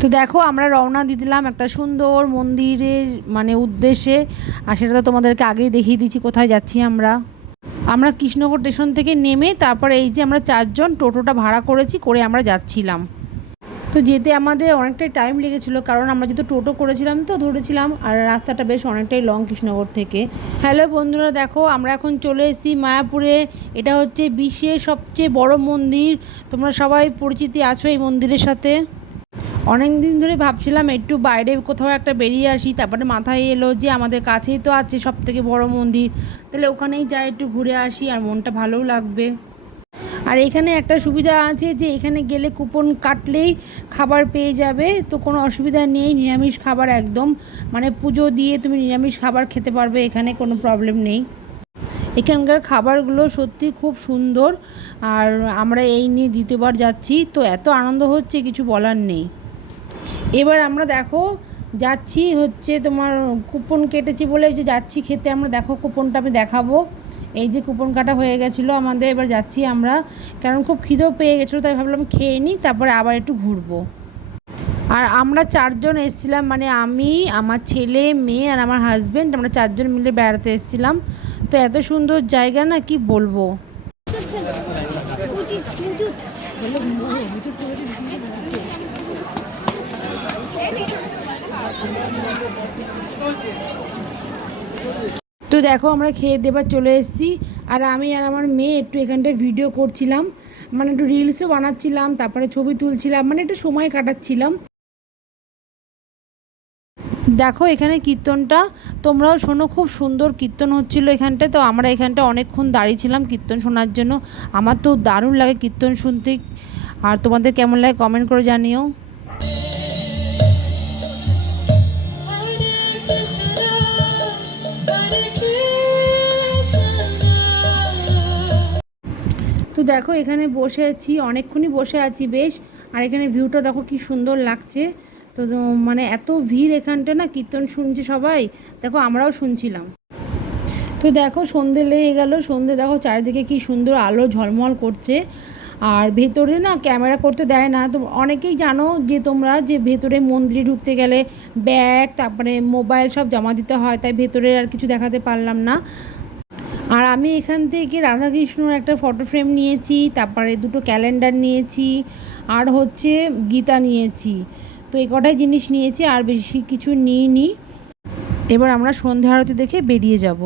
তো দেখো, আমরা রওনা দিয়ে দিলাম একটা সুন্দর মন্দিরের মানে উদ্দেশ্যে। আর সেটা তো তোমাদেরকে আগেই দেখিয়ে দিচ্ছি কোথায় যাচ্ছি আমরা। আমরা কৃষ্ণনগর স্টেশন থেকে নেমে তারপরে এই যে আমরা চারজন টোটোটা ভাড়া করেছি, করে আমরা যাচ্ছিলাম। তো যেতে আমাদের অনেকটাই টাইম লেগেছিলো, কারণ আমরা যেহেতু টোটো করেছিলাম তো ধরেছিলাম, আর রাস্তাটা বেশ অনেকটাই লং কৃষ্ণনগর থেকে। হ্যালো বন্ধুরা, দেখো, আমরা এখন চলে এসেছি মায়াপুরে। এটা হচ্ছে বিশ্বের সবচেয়ে বড় মন্দির। তোমরা সবাই পরিচিতি আছো এই মন্দিরের সাথে। অনেক দিন ধরে ভাবছিলাম একটু বাইরে কোথাও একটা বেরিয়ে আসি, তারপরে মাথায় এলো যে আমাদের কাছেই তো আছে সব থেকে বড় মন্দির, তাহলে ওখানেই যাই একটু ঘুরে আসি আর মনটা ভালোও লাগবে। আর এখানে একটা সুবিধা আছে যে এখানে গেলে কুপন কাটলেই খাবার পেয়ে যাবে, তো কোনো অসুবিধা নেই, নিরামিষ খাবার একদম মানে পুজো দিয়ে তুমি নিরামিষ খাবার খেতে পারবে, এখানে কোনো প্রবলেম নেই। এখানকার খাবারগুলো সত্যি খুব সুন্দর, আর আমরা এই নিয়ে দ্বিতীয়বার যাচ্ছি, তো এত আনন্দ হচ্ছে, কিছু বলার নেই। এবার আমরা দেখো, যাচ্ছি হচ্ছে তোমার কুপন কেটেছি বলে যে যাচ্ছি খেতে, আমরা দেখো কুপনটা আমি দেখাবো। এই যে কুপন কাটা হয়ে গেছিল আমাদের, এবার যাচ্ছি আমরা। কারণ খুব খিদেও পেয়ে গেছিল, তাই ভাবলাম খেয়ে নিই, তারপরে আবার একটু ঘুরবো। আর আমরা চারজন এসেছিলাম মানে আমি, আমার ছেলে, মেয়ে আর আমার হাজব্যান্ড আমরা চারজন মিলে বেড়াতে এসেছিলাম। তো এত সুন্দর জায়গা না, কি বলব? তো দেখো আমরা খেয়ে দেবার চলে এসেছি। আর আমি আর আমার মেয়ে একটু এখানটায় ভিডিও করছিলাম। মানে একটু রিলসও বানাচ্ছিলাম, তারপরে ছবি তুলছিলাম মানে একটু সময় কাটাচ্ছিলাম। দেখো এখানে কীর্তনটা, তোমরাও শোনো, খুব সুন্দর কীর্তন হচ্ছিল এখানটায়। তো আমরা এখানটা অনেকক্ষণ দাঁড়িয়েছিলাম কীর্তন শোনার জন্য। আমার তো দারুণ লাগে কীর্তন শুনতে। আর তোমাদের কেমন লাগে কমেন্ট করে জানিও। দেখো, এখানে বসে আছি, অনেকক্ষণই বসে আছি বেশ। আর এখানে ভিউটা দেখো কি সুন্দর লাগছে। তো মানে এত ভিড় এখানটা না, কীর্তন শুনছে সবাই। দেখো, আমরাও শুনছিলাম। তো দেখো, সন্ধে লেগে গেল। সন্ধে দেখো, চারিদিকে কি সুন্দর আলো ঝলমল করছে। আর ভেতরে না, ক্যামেরা করতে দেয় না। তো অনেকেই জানো যে তোমরা যে ভেতরে মন্দিরে ঢুকতে গেলে ব্যাগ, তারপরে মোবাইল সব জমা দিতে হয়, তাই ভেতরে আর কিছু দেখাতে পারলাম না। আর আমি এখান থেকে রাধাকৃষ্ণর একটা ফটো ফ্রেম নিয়েছি, তারপরে দুটো ক্যালেন্ডার নিয়েছি, আর হচ্ছে গীতা নিয়েছি। তো এই কটাই জিনিস নিয়েছি, আর বেশি কিছু নিইনি। এবার আমরা সন্ধ্যা আরতি দেখে বেরিয়ে যাব।